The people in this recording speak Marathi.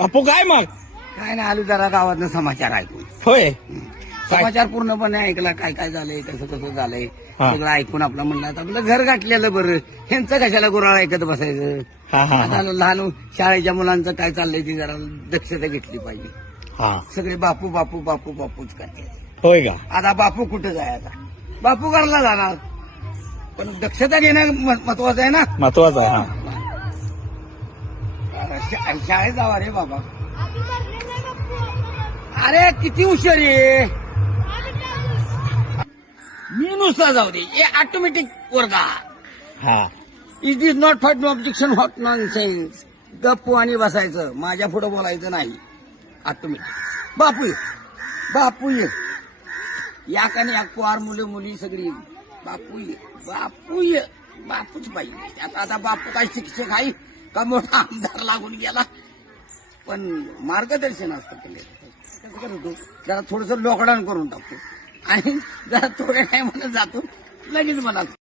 बापू काय मग काय नाही आलो जरा गावातनं समाचार ऐकून. होय समाचार पूर्णपणे ऐकला, काय काय झालंय, कसं कसं झालंय हा. सगळं ऐकून आपलं म्हणलं आता आपलं घर गाठलेलं बरं, ह्यांचं कशाला गुराळ ऐकत बसायचं. हा हा आता लहान शाळेच्या मुलांचं काय चाललंय ती जरा दक्षता घेतली पाहिजे. हा सगळे बापू बापू बापू बापूच काय. होय का आता बापू कुठं जाय, आता बापू घरला जाणार, पण दक्षता घेणं महत्वाचं आहे ना. महत्वाचं आहे हा शाळेत जावा रे बाबा. अरे किती हुशार आहे, मी नुसता जाऊ दे, हे ऑटोमॅटिक वर्गा. हा it is not for no objection, what nonsense. गप्पू आणि बसायचं, माझ्या पुढे बोलायचं नाही. ऑटोमॅटिक बापू ये, बापू ये, या का नाही पोहार मुलं मुली सगळी बापू ये, बापू ये, बापूच पाहिजे. आता बापू काय शिक्षक आहे का मोठा आमदार लागून गेला, पण मार्गदर्शन असतं त्याला. कसं करतो, जरा थोडस लॉकडाऊन करून टाकतो आणि जरा थोड्या टाइमानं जातो, लगेच म्हणा